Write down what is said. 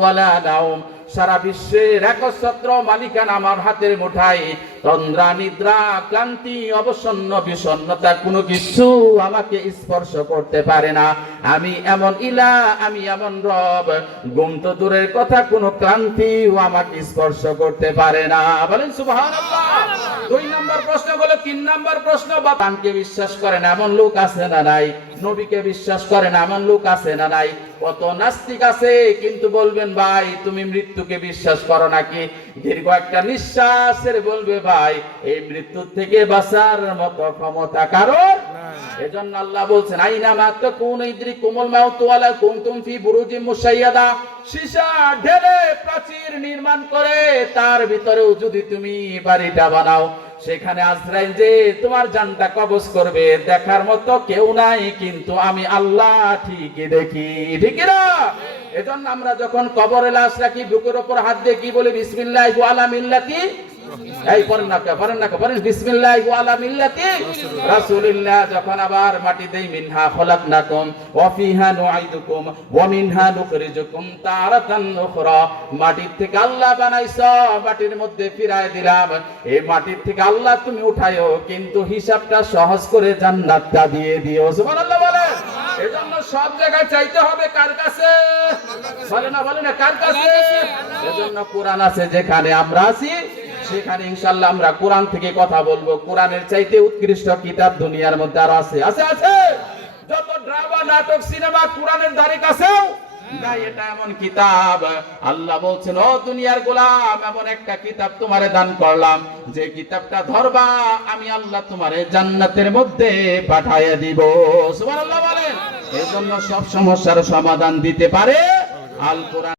ওয়ালা নাওম, সারা বিশ্বের একচ্ছত্র মালিকানা আমার হাতের মুঠায়। তন্দ্রা, নিদ্রা, ক্লান্তি, অবসন্ন, বিষণ্ণতা কোনো কিছু আমাকে স্পর্শ করতে পারে না। আমি এমন ইলা, আমি এমন রব, ঘুম তো দূরের কথা, কোনো ক্লান্তিও আমাকে স্পর্শ করতে পারে না। বলেন সুবহানাল্লাহ। 2 নম্বর প্রশ্ন হলো, 3 নম্বর প্রশ্ন, বাবাকে বিশ্বাস করেন এমন লোক আছে না নাই? নবীকে বিশ্বাস করেন এমন লোক আছে না নাই? কত নাস্তিক আছে, কিন্তু বলবেন ভাই তুমি মৃত্যুকে বিশ্বাস করো নাকি? দীর্ঘ একটা নিঃশ্বাসের বলবে ভাই এই মৃত্যুর থেকে বাঁচার মতো ক্ষমতা কারোর। এজন্য আল্লাহ বলছেন আইনা মাতাকুন ইদরিকুমুল মাউত ওয়ালা কুনতুম ফি বুরুজিম মুশাইয়াদা। সীসা ঢেলে প্রাচীর নির্মাণ করে তার ভিতরেও যদি তুমি বাড়িটা বানাও, সেখানে আজরাইল যে তোমার জানটা কবজ করবে দেখার মতো কেউ নাই, কিন্তু আমি আল্লাহ ঠিকই দেখি। ঠিক না? এজন্য আমরা যখন কবরে লাশ রাখি বুকের উপর হাত দিয়ে কি বলি? বিসমিল্লাহি ওয়া আলা মিল্লাতি, এই পড়েন না পড়েন বিসমিল্লাহি ওয়া আলা মিল্লাতি রাসূলিল্লাহ। যখন আবার মাটি দেই মিনহা খলাকনাকুম ওয়া ফিহা নুঈদুকুম ওয়া মিনহা নুখরিজুকুম তারাতান উখরা। মাটির থেকে আল্লাহ বানাইছো, মাটির মধ্যে ফিরায় দিলাম। এই মাটির থেকে আল্লাহ তুমি উঠায়ো, কিন্তু হিসাবটা সহজ করে জান্নাতটা দিয়ে দিও। সুবহানাল্লাহ বলেন। এজন্য সব জায়গায় চাইতে হবে কার কাছে? বলে না কার কাছে? এজন্য কোরআন আছে যেখানে আমরা আছি, সেখানে ইনশাআল্লাহ আমরা কোরআন থেকে কথা বলবো। কোরআনের চাইতে উৎকৃষ্ট কিতাব দুনিয়ার মধ্যে আর আছে? আছে। যত ড্রামা, নাটক, সিনেমা কোরআনের ধারে কাছেও নাই। এটা এমন কিতাব, আল্লাহ বলছেন ও দুনিয়ার গোলাম, এমন একটা কিতাব তোমারে দান করলাম, যে কিতাবটা ধরবা আমি আল্লাহ তোমারে জান্নাতের মধ্যে পাঠাইয়া দিব। সুবহানাল্লাহ বলেন। এজন্য সব সমস্যার সমাধান দিতে পারে আল কোরআন।